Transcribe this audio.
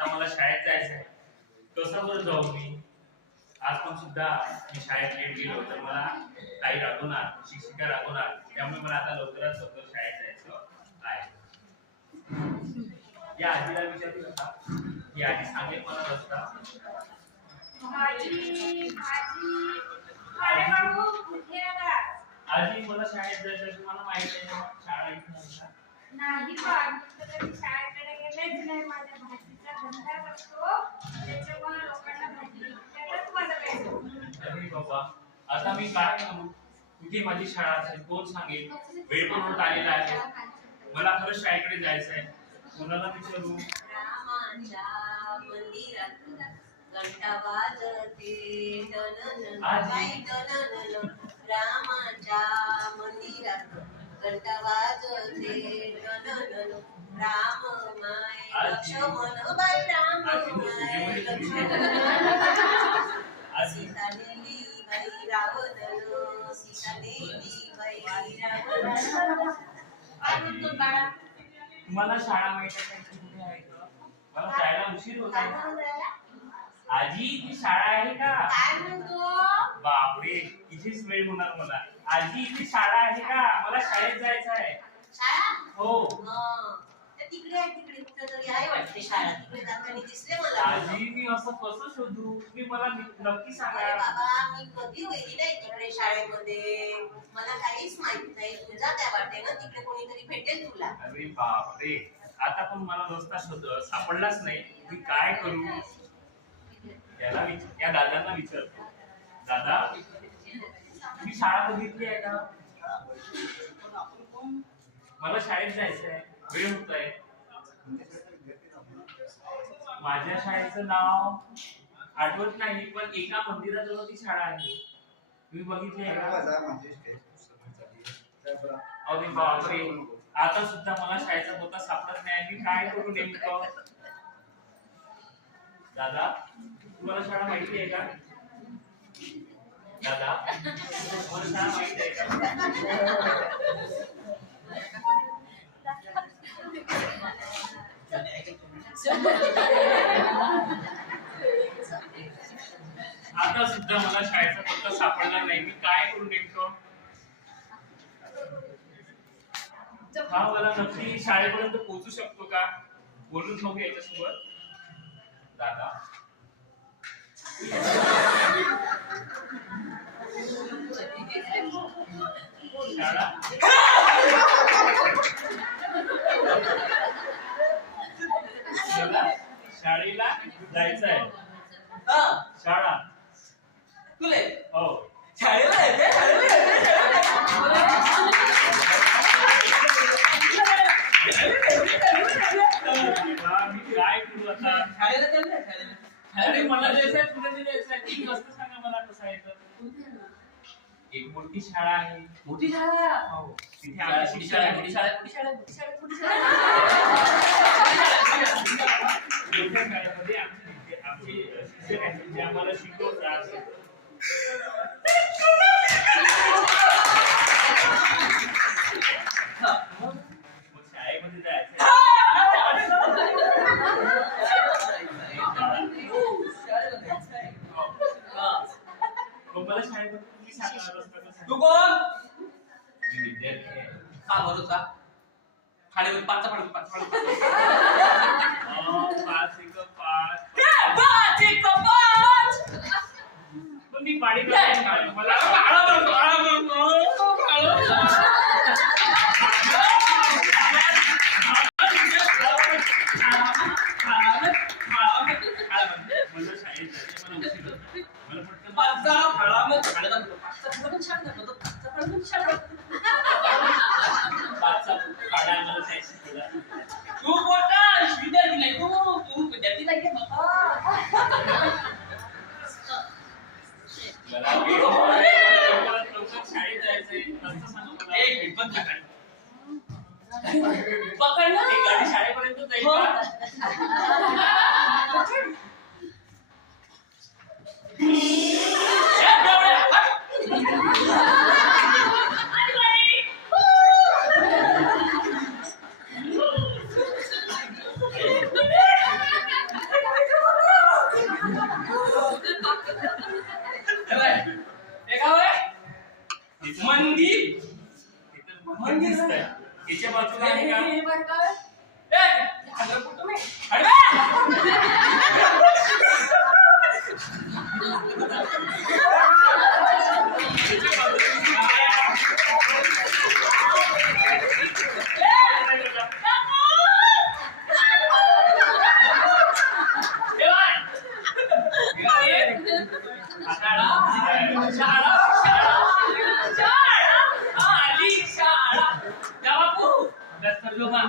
आता मला शाळेत जायचं आहे. कसं बरं जाऊ मी? आज पण सुद्धा मी शाळेत लेट गेलो तर मला ताई रागवणार, शिक्षिका रागवणार. त्यामुळे मला आता लवकरात लवकर शाळेत जायचं आहे. या आजीला विचारते का? ही आजी सांगेल मला रस्ता. आजी मला शाळेत जायचं, तुम्हाला माहिती आहे शाळा इथे नाही पण कधी शाळेकडे गेलेच नाही. माझ्या भाजीचा धंदा करतो त्याच्यामुळे लोकांना भाजी विकण्यातच मला वेळ. अरे बाबा, आता मी काय करू? कुठे माझी शाळा असेल कोण सांगेल? वेळ पण होत आलेला आहे. मला खरंच शाळेकडे जायचं आहे. कोणाला विचारू? रामाच्या मंदिरात घंटा वाजते टनन आजी. टनन. रामाच्या मंदिरात घंटा वाजते टनन. राम माय लक्ष्मण बाई राम माय लक्ष्मण. सीता नेली बाई रावण. सीता नेली बाई रावण. तुम्हाला शाळा माहिती आहे कुठे आहे का? मला जायला उशीर होत आहे. आजी ती शाळा आहे का? काय म्हणतो? बापरे, इथेच वेळ होणार मला. आजी इथे शाळा आहे का? मला शाळेत जायचं आहे. शाळा? हो. तिकडे आहे, तिकडे कुठेतरी आहे वाटते शाळा. तिकडे जाताना दिसले मला. आजी मी असं कसं शोधू? तुम्ही मला नक्की अरे सांगा. बाबा, मी कधी गेली नाही तिकडे शाळेमध्ये. मला काहीच माहित नाही. तुझा त्या वाटेनं तिकडे कोणीतरी भेटेल तुला. अरे बापरे, आता पण मला रस्ता सापडलाच नाही. मी काय करू? या दादांना विचारतो. दादा, तुम्ही शाळा बघितली आहे का? मला शाळेत जायचं आहे, वेळ होत आहे. माझ्या शाळेचं नाव आठवत नाही, पण एका मंदिराजवळ ती शाळा आहे. तुम्ही बघितली आहे का? अरे बापरे, आता सुद्धा मला शाळेचा पत्ता सापडत नाही. मी काय करू नेमकं? दादा, तुम्हाला शाळा माहिती आहे का? दादा, तुम्हाला शाळा माहिती आहे का? आता सुद्धा मला शाळेचा पत्ता सापडला नाही. मी काय करू नेमकं? हा, मला नक्की शाळेपर्यंत पोहोचू शकतो का? बोलून बघू याच्यासोबत. दादा, शाळा शाळेला जायचं आहे. शाळा तुले हो. शाळेला जायचंय, शाळेला जायचंय, मी काय करू आता? शाळेला चाललंय, शाळेला. अरे मला जायचंय, पुढे जायचंय. 3 वाजता सांगा मला कसं आहे तर. एक मोठी शाळा आहे. मोठी शाळा. हो. तिथे शाळा, आमची मोठी शिक्षक शाळा, आहे. मोठी शाळा, मोठी शाळा, मोठी शाळा, मोठी शाळा. मोठ्या शाळेमध्ये आमचे शिक्षक आहेत जे आम्हाला शिकवतात. मग शाळेमध्ये जायचं. मग मला शाळेमध्ये तुम्ही सांगा रस्ता कसा तू आहे? कोण? मी विद्यार्थी आहे. हा भरोसा खाडीवर पाच पाडू पाच पाडू 5 1 5. पण मी पाडी मला मला शाळेत जायचं. मला उशीर होतोय. मला पटकन पाचचा फळामध्ये खाडीवर पाचचा फळामध्ये शाळा जातो, पाचचा फळामध्ये शाळा जातो. 5चा पाडा आम्हाला काय शिकवला? तू मोठा विद्यार्थी नाही, तू विद्यार्थी नाहीये बाबा. मला वेळ होतोय. लवकर शाळेत जायचंय. रस्ता सांगा मला. एक मिनिट बंद कर. पकड ना. ही गाडी शाळेपर्यंत जाईल हो. काय ए झालं कुठं मी अरे शाळा आली शाळा जा बापू अभ्यास कर जो बा